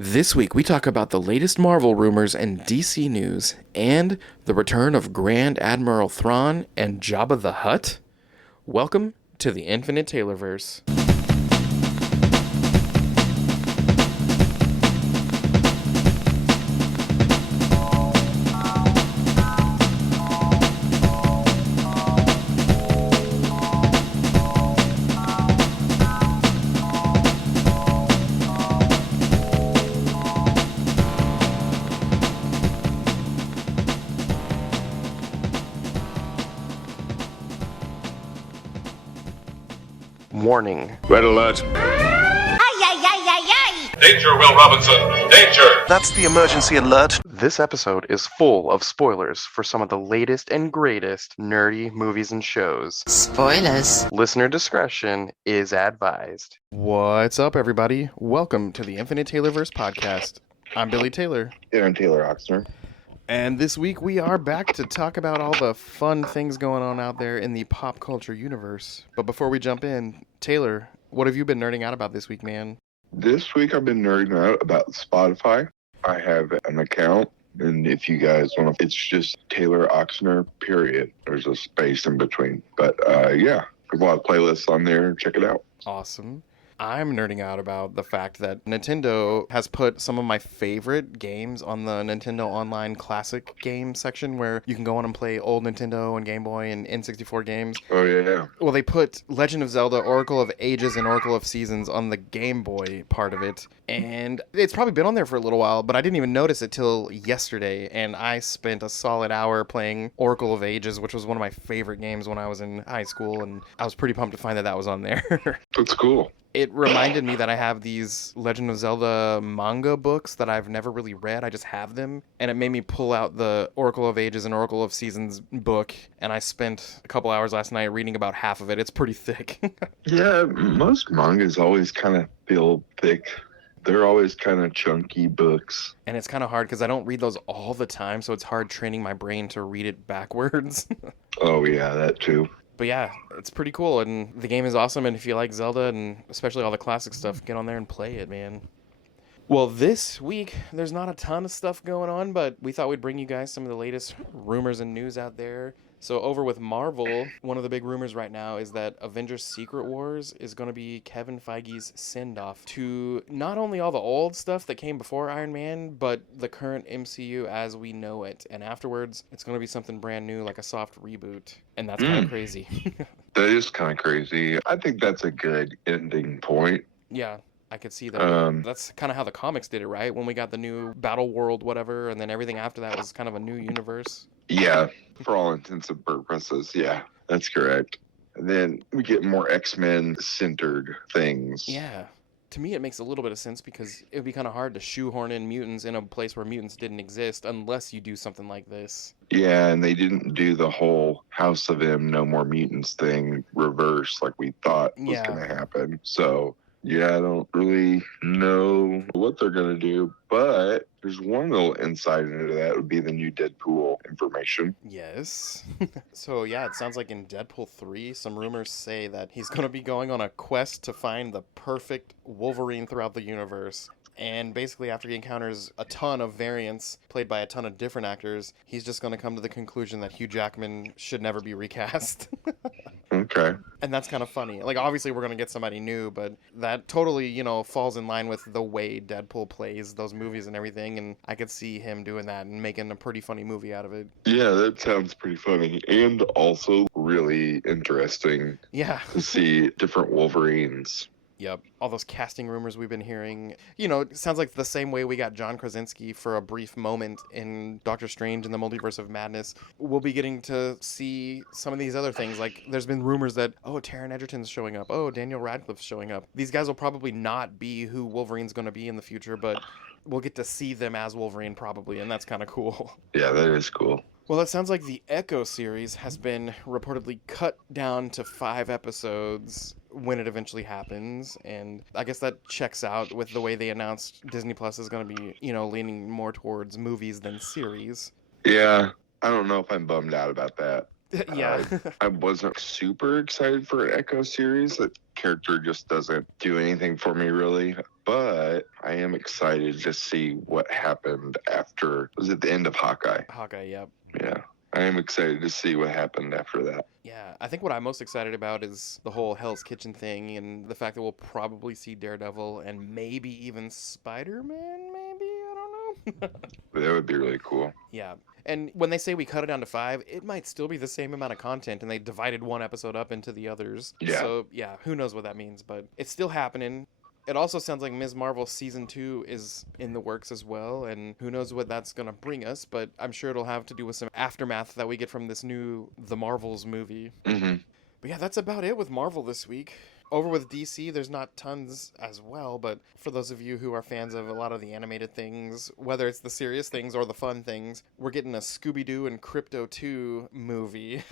This week, we talk about the latest Marvel rumors and DC news, and the return of Grand Admiral Thrawn and Jabba the Hutt. Welcome to the Infinite Taylorverse. Warning. Red alert. Ay, ay, ay, ay, ay! Danger, Will Robinson. Danger! That's the emergency alert. This episode is full of spoilers for some of the latest and greatest nerdy movies and shows. Spoilers. Listener discretion is advised. What's up, everybody? Welcome to the Infinite Taylorverse podcast. I'm Billy Taylor. Yeah, I'm Taylor Oxner. And this week we are back to talk about all the fun things going on out there in the pop culture universe. But before we jump in, Taylor, what have you been nerding out about this week, man? This week I've been nerding out about Spotify. I have an account, and if you guys want to, it's just Taylor Oxner, period. There's a space in between. But yeah, there's a lot of playlists on there. Check it out. Awesome. I'm nerding out about the fact that Nintendo has put some of my favorite games on the Nintendo Online Classic game section, where you can go on and play old Nintendo and Game Boy and N64 games. Oh, yeah. Well, they put Legend of Zelda, Oracle of Ages, and Oracle of Seasons on the Game Boy part of it. And it's probably been on there for a little while, but I didn't even notice it till yesterday. And I spent a solid hour playing Oracle of Ages, which was one of my favorite games when I was in high school. And I was pretty pumped to find that that was on there. That's cool. It reminded me that I have these Legend of Zelda manga books that I've never really read. I just have them. And it made me pull out the Oracle of Ages and Oracle of Seasons book. And I spent a couple hours last night reading about half of it. It's pretty thick. Yeah, most mangas always kind of feel thick. They're always kind of chunky books. And it's kind of hard because I don't read those all the time. So it's hard training my brain to read it backwards. Oh, yeah, that too. But yeah, it's pretty cool, and the game is awesome, and if you like Zelda, and especially all the classic stuff, get on there and play it, man. Well, this week, there's not a ton of stuff going on, but we thought we'd bring you guys some of the latest rumors and news out there. So over with Marvel, one of the big rumors right now is that Avengers Secret Wars is going to be Kevin Feige's send-off to not only all the old stuff that came before Iron Man, but the current MCU as we know it. And afterwards, it's going to be something brand new, like a soft reboot. And that's kind of crazy. That is kind of crazy. I think that's a good ending point. Yeah. I could see that. That's kind of how the comics did it, right? When we got the new Battle World, whatever, and then everything after that was kind of a new universe. Yeah, for all intents and purposes, yeah, that's correct. And then we get more X-Men centered things. Yeah. To me, it makes a little bit of sense because it would be kind of hard to shoehorn in mutants in a place where mutants didn't exist unless you do something like this. Yeah, and they didn't do the whole House of M, No More Mutants thing reverse like we thought was going to happen. So, yeah, I don't really know what they're going to do, but there's one little insight into that would be the new Deadpool information. Yes. So, yeah, it sounds like in Deadpool 3, some rumors say that he's going to be going on a quest to find the perfect Wolverine throughout the universe. And basically, after he encounters a ton of variants played by a ton of different actors, he's just going to come to the conclusion that Hugh Jackman should never be recast. Okay. And that's kind of funny. Like, obviously, we're going to get somebody new, but that totally, falls in line with the way Deadpool plays those movies and everything. And I could see him doing that and making a pretty funny movie out of it. Yeah, that sounds pretty funny. And also really interesting to see different Wolverines. Yep. All those casting rumors we've been hearing. It sounds like the same way we got John Krasinski for a brief moment in Doctor Strange and the Multiverse of Madness. We'll be getting to see some of these other things. Like, there's been rumors that, Taron Egerton's showing up. Daniel Radcliffe's showing up. These guys will probably not be who Wolverine's going to be in the future, but we'll get to see them as Wolverine probably, and that's kind of cool. Yeah, that is cool. Well, it sounds like the Echo series has been reportedly cut down to 5 episodes when it eventually happens, and I guess that checks out with the way they announced Disney Plus is going to be, leaning more towards movies than series. Yeah, I don't know if I'm bummed out about that. Yeah. I wasn't super excited for an Echo series. That character just doesn't do anything for me, really. But I am excited to see what happened after. Was it the end of Hawkeye? Hawkeye, yep. Yeah. I am excited to see what happened after that. Yeah, I think what I'm most excited about is the whole Hell's Kitchen thing and the fact that we'll probably see Daredevil and maybe even Spider-Man, maybe? I don't know. That would be really cool. Yeah. And when they say we cut it down to 5, it might still be the same amount of content and they divided one episode up into the others. Yeah. So, yeah, who knows what that means, but it's still happening. It also sounds like Ms. Marvel Season 2 is in the works as well, and who knows what that's going to bring us, but I'm sure it'll have to do with some aftermath that we get from this new The Marvels movie. Mm-hmm. But yeah, that's about it with Marvel this week. Over with DC, there's not tons as well, but for those of you who are fans of a lot of the animated things, whether it's the serious things or the fun things, we're getting a Scooby-Doo and Crypto 2 movie,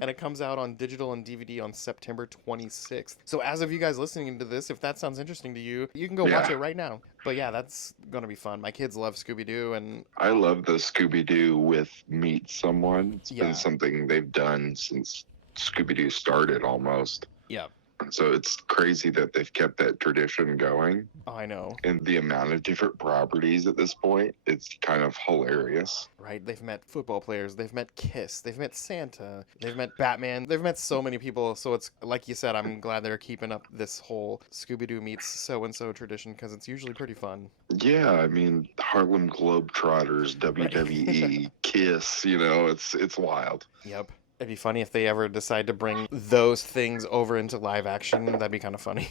and it comes out on digital and DVD on September 26th. So as of you guys listening to this, if that sounds interesting to you, you can go watch it right now. But yeah, that's going to be fun. My kids love Scooby-Doo, and I love the Scooby-Doo with Meet Someone. It's been something they've done since Scooby-Doo started almost. yeah. So it's crazy that they've kept that tradition going. Oh, I know. And the amount of different properties at this point, it's kind of hilarious. Right? They've met football players. They've met Kiss. They've met Santa. They've met Batman. They've met so many people. So it's, like you said, I'm glad they're keeping up this whole Scooby-Doo meets so-and-so tradition because it's usually pretty fun. Yeah, I mean, Harlem Globetrotters, WWE, Kiss, it's wild. Yep. It'd be funny if they ever decide to bring those things over into live action. That'd be kind of funny.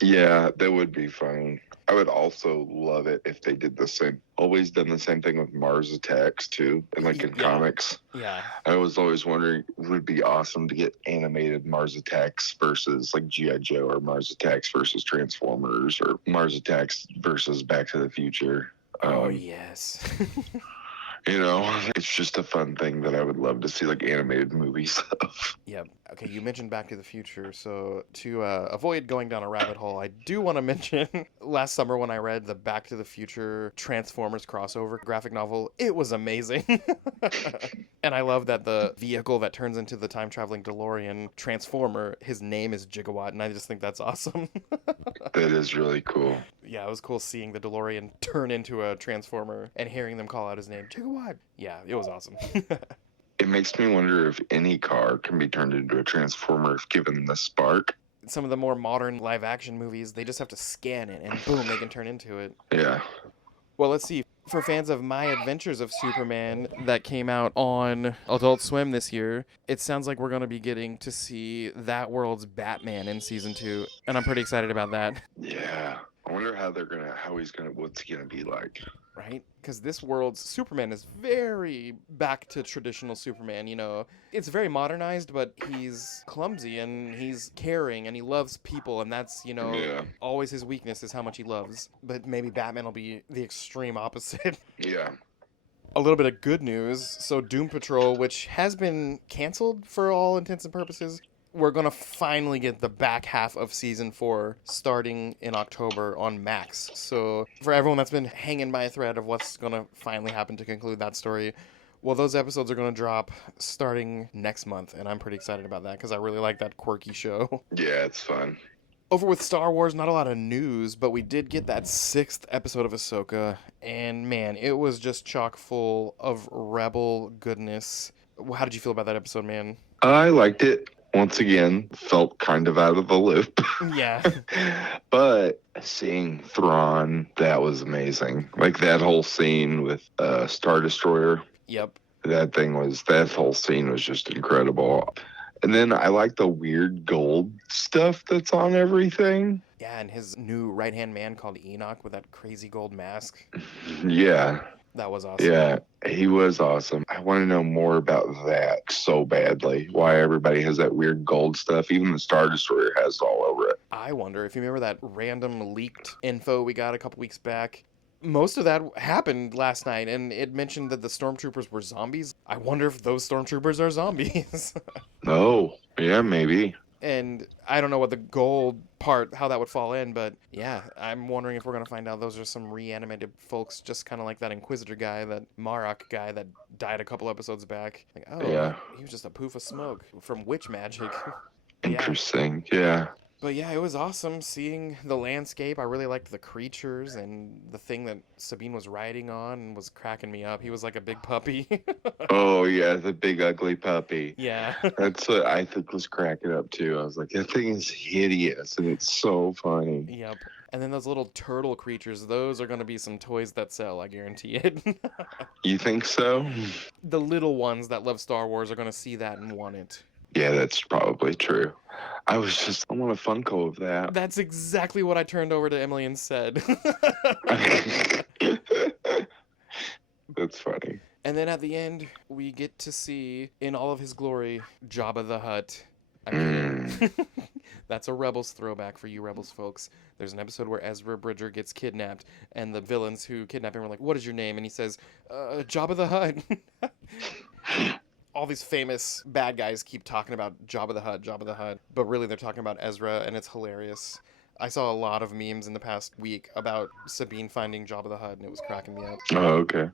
Yeah, that would be funny. I would also love it if they did the same. Always done the same thing with Mars Attacks too, and in comics. Yeah. I was always wondering, it would be awesome to get animated Mars Attacks versus like G.I. Joe, or Mars Attacks versus Transformers, or Mars Attacks versus Back to the Future. Oh yes. It's just a fun thing that I would love to see, like animated movie stuff. Yeah. Okay, you mentioned Back to the Future, so to avoid going down a rabbit hole, I do want to mention last summer when I read the Back to the Future Transformers crossover graphic novel, it was amazing. And I love that the vehicle that turns into the time-traveling DeLorean Transformer, his name is Gigawatt, and I just think that's awesome. That is really cool. Yeah, it was cool seeing the DeLorean turn into a Transformer and hearing them call out his name, Gigawatt. Yeah, it was awesome. It makes me wonder if any car can be turned into a Transformer if given the spark. Some of the more modern live-action movies, they just have to scan it, and boom, they can turn into it. Yeah. Well, let's see. For fans of My Adventures of Superman that came out on Adult Swim this year, it sounds like we're going to be getting to see that world's Batman in season 2, and I'm pretty excited about that. Yeah. I wonder what's he gonna be like. Right? Because this world's Superman is very back to traditional Superman, It's very modernized, but he's clumsy and he's caring and he loves people, and that's, always his weakness is how much he loves. But maybe Batman will be the extreme opposite. Yeah. A little bit of good news. So Doom Patrol, which has been canceled for all intents and purposes, we're going to finally get the back half of season 4 starting in October on Max. So for everyone that's been hanging by a thread of what's going to finally happen to conclude that story, well, those episodes are going to drop starting next month, and I'm pretty excited about that because I really like that quirky show. Yeah, it's fun. Over with Star Wars, not a lot of news, but we did get that 6th episode of Ahsoka, and man, it was just chock full of Rebel goodness. How did you feel about that episode, man? I liked it. Once again, felt kind of out of the loop. Yeah. But seeing Thrawn, that was amazing. Like that whole scene with Star Destroyer. Yep. That whole scene was just incredible. And then I like the weird gold stuff that's on everything. Yeah, and his new right-hand man called Enoch with that crazy gold mask. Yeah. That was awesome. Yeah, he was awesome. I want to know more about that so badly. Why everybody has that weird gold stuff. Even the Star Destroyer has it all over it. I wonder if you remember that random leaked info we got a couple weeks back. Most of that happened last night, and it mentioned that the stormtroopers were zombies. I wonder if those stormtroopers are zombies. Oh, yeah, maybe. And I don't know what the gold part, how that would fall in, but yeah, I'm wondering if we're going to find out those are some reanimated folks, just kind of like that Inquisitor guy, that Marok guy that died a couple episodes back. Yeah. He was just a poof of smoke from witch magic. Interesting, yeah. But yeah, it was awesome seeing the landscape. I really liked the creatures, and the thing that Sabine was riding on was cracking me up. He was like a big puppy. Oh yeah, the big ugly puppy. Yeah. That's what I think was cracking up too. I was like, that thing is hideous and it's so funny. Yep. And then those little turtle creatures, those are going to be some toys that sell, I guarantee it. You think so? The little ones that love Star Wars are going to see that and want it. Yeah, that's probably true. I want a Funko of that. That's exactly what I turned over to Emily and said. That's funny. And then at the end, we get to see, in all of his glory, Jabba the Hutt. I mean, that's a Rebels throwback for you Rebels folks. There's an episode where Ezra Bridger gets kidnapped, and the villains who kidnap him are like, "What is your name?" And he says, Jabba the Hutt. All these famous bad guys keep talking about Jabba the Hutt, but really they're talking about Ezra, and it's hilarious. I saw a lot of memes in the past week about Sabine finding Jabba the Hutt, and it was cracking me up. Oh, okay.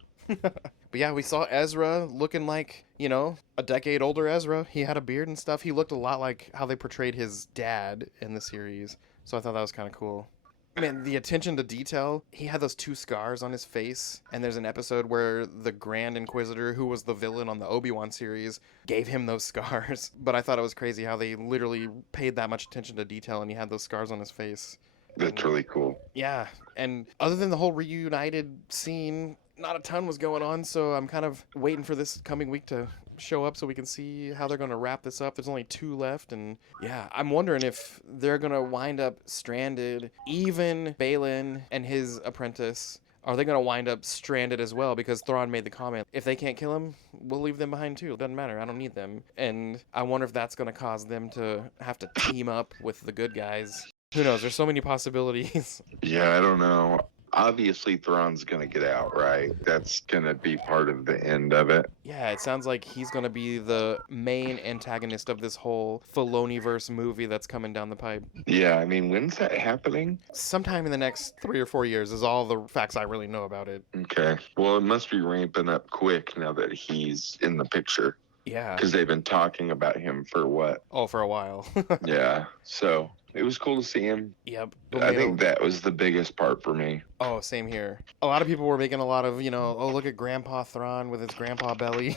But yeah, we saw Ezra looking like, a decade older Ezra. He had a beard and stuff. He looked a lot like how they portrayed his dad in the series. So I thought that was kind of cool. Man, the attention to detail. He had those 2 scars on his face. And there's an episode where the Grand Inquisitor, who was the villain on the Obi-Wan series, gave him those scars. But I thought it was crazy how they literally paid that much attention to detail and he had those scars on his face. That's really cool. Yeah, and other than the whole reunited scene, not a ton was going on, so I'm kind of waiting for this coming week to show up so we can see how they're going to wrap this up. There's only 2 left, and yeah, I'm wondering if they're going to wind up stranded. Even Balin and his apprentice, are they going to wind up stranded as well? Because Thrawn made the comment, if they can't kill him, we'll leave them behind too. It doesn't matter. I don't need them. And I wonder if that's going to cause them to have to team up with the good guys. Who knows? There's so many possibilities. Yeah, I don't know. Obviously, Thrawn's going to get out, right? That's going to be part of the end of it. Yeah, it sounds like he's going to be the main antagonist of this whole Filoniverse movie that's coming down the pipe. Yeah, I mean, when's that happening? Sometime in the next 3 or 4 years is all the facts I really know about it. Okay. Well, it must be ramping up quick now that he's in the picture. Yeah. Because they've been talking about him for what? Oh, for a while. Yeah. So it was cool to see him. Yep. I think that was the biggest part for me. Oh, same here. A lot of people were making a lot of, oh, look at Grandpa Thrawn with his grandpa belly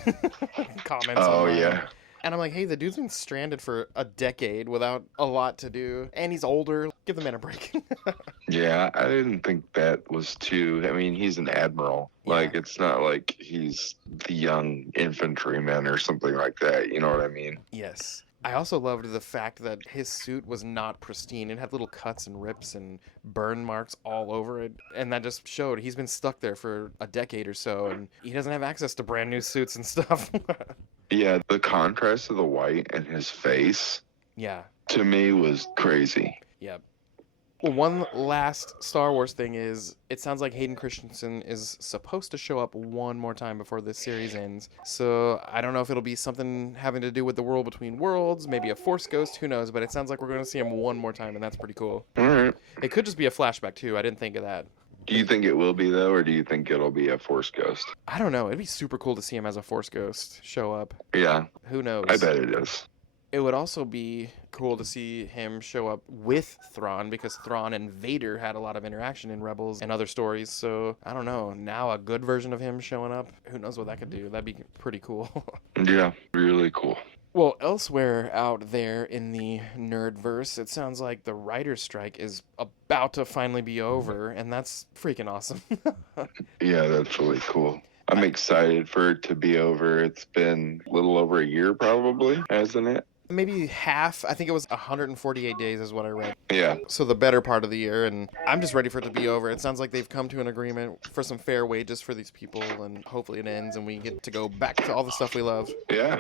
comments. Oh, online. yeah. And I'm like, hey, the dude's been stranded for a decade without a lot to do. And he's older. Give the man a break. Yeah, I didn't think that was too... I mean, he's an admiral. Yeah. Like, it's not like he's the young infantryman or something like that. You know what I mean? Yes. I also loved the fact that his suit was not pristine. It had little cuts and rips and burn marks all over it. And that just showed he's been stuck there for a decade or so. And he doesn't have access to brand new suits and stuff. Yeah, the contrast of the white and his face, Yeah. to me, was crazy. Yep. Well, one last Star Wars thing is, it sounds like Hayden Christensen is supposed to show up one more time before this series ends. So I don't know if it'll be something having to do with the world between worlds, maybe a Force ghost, who knows, but it sounds like we're going to see him one more time, and that's pretty cool. All right. It could just be a flashback, too. I didn't think of that. Do you think it will be, though, or do you think it'll be a Force ghost? I don't know. It'd be super cool to see him as a Force ghost show up. Yeah, Who knows? I bet it is. It would also be cool to see him show up with Thrawn, because Thrawn and Vader had a lot of interaction in Rebels and other stories. So, I don't know. Now a good version of him showing up, who knows what that could do. That'd be pretty cool. Yeah, really cool. Well, elsewhere out there in the nerdverse, it sounds like the writer's strike is about to finally be over, and that's freaking awesome. Yeah, that's really cool. I'm excited for it to be over. It's been a little over a year, probably, hasn't it? Maybe half. I think it was 148 days is what I read. Yeah. So the better part of the year, and I'm just ready for it to be over. It sounds like they've come to an agreement for some fair wages for these people, and hopefully it ends and we get to go back to all the stuff we love. Yeah.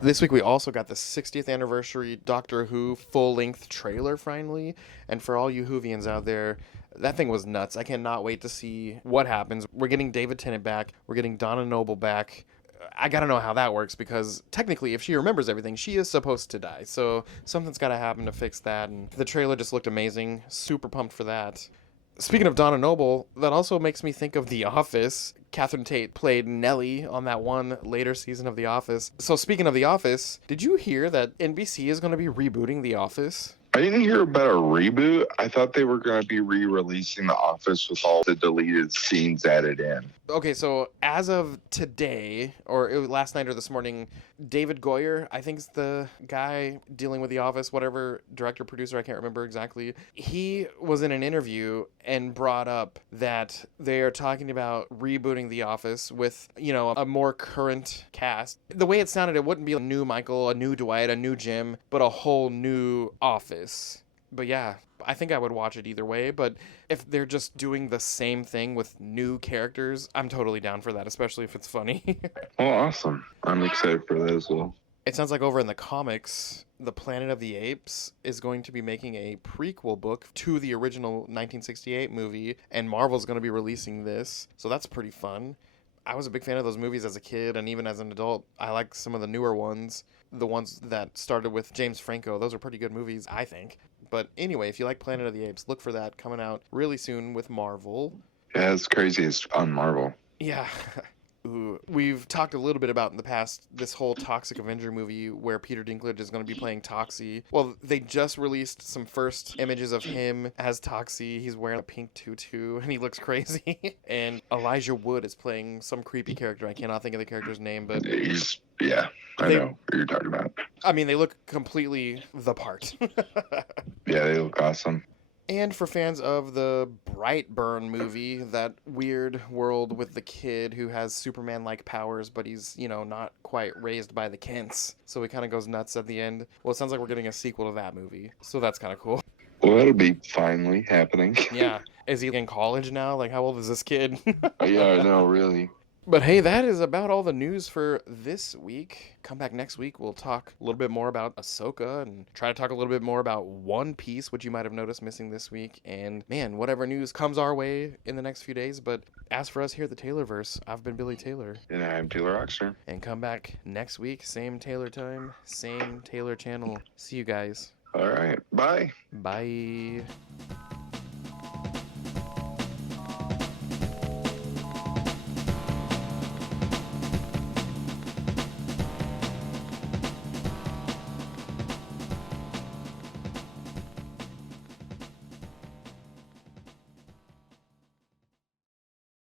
This week we also got the 60th anniversary Doctor Who full-length trailer finally, and for all you Whovians out there, that thing was nuts. I cannot wait to see what happens. We're getting David Tennant back. We're getting Donna Noble back. I gotta know how that works, because technically, if she remembers everything, she is supposed to die. So something's gotta happen to fix that, and the trailer just looked amazing. Super pumped for that. Speaking of Donna Noble, that also makes me think of The Office. Catherine Tate played Nellie on that one later season of The Office. So speaking of The Office, did you hear that NBC is going to be rebooting The Office? I didn't hear about a reboot. I thought they were going to be re-releasing The Office with all the deleted scenes added in. Okay, so as of today, or it was last night or this morning, David Goyer, I think is the guy dealing with The Office, whatever, director, producer, I can't remember exactly. He was in an interview and brought up that they are talking about rebooting The Office with, you know, a more current cast. The way it sounded, it wouldn't be a new Michael, a new Dwight, a new Jim, but a whole new Office. But yeah, I think I would watch it either way, but if they're just doing the same thing with new characters, I'm totally down for that, especially if it's funny. Oh, awesome. I'm excited for that as well. It sounds like over in the comics, the Planet of the Apes is going to be making a prequel book to the original 1968 movie, and Marvel's going to be releasing this, so that's pretty fun. I was a big fan of those movies as a kid, and even as an adult, I like some of the newer ones. The ones that started with James Franco, those are pretty good movies, I think. But anyway, if you like Planet of the Apes, look for that coming out really soon with Marvel. Yeah, it's crazy. It's on Marvel. Yeah. Ooh. We've talked a little bit about in the past this whole Toxic Avenger movie where Peter Dinklage is going to be playing Toxie. Well, they just released some first images of him as Toxie. He's wearing a pink tutu and he looks crazy. And Elijah Wood is playing some creepy character. I cannot think of the character's name, but I know what you're talking about. I mean, they look completely the part. Yeah, they look awesome. And for fans of the Brightburn movie, that weird world with the kid who has Superman-like powers, but he's, you know, not quite raised by the Kents, so he kind of goes nuts at the end. Well, it sounds like we're getting a sequel to that movie, so that's kind of cool. Well, that'll be finally happening. Yeah. Is he in college now? Like, how old is this kid? Yeah, I know, really. But hey, that is about all the news for this week. Come back next week. We'll talk a little bit more about Ahsoka and try to talk a little bit more about One Piece, which you might have noticed missing this week. And man, whatever news comes our way in the next few days. But as for us here at the Taylorverse, I've been Billy Taylor. And I'm Taylor Oxner. And come back next week. Same Taylor time, same Taylor channel. See you guys. All right. Bye. Bye.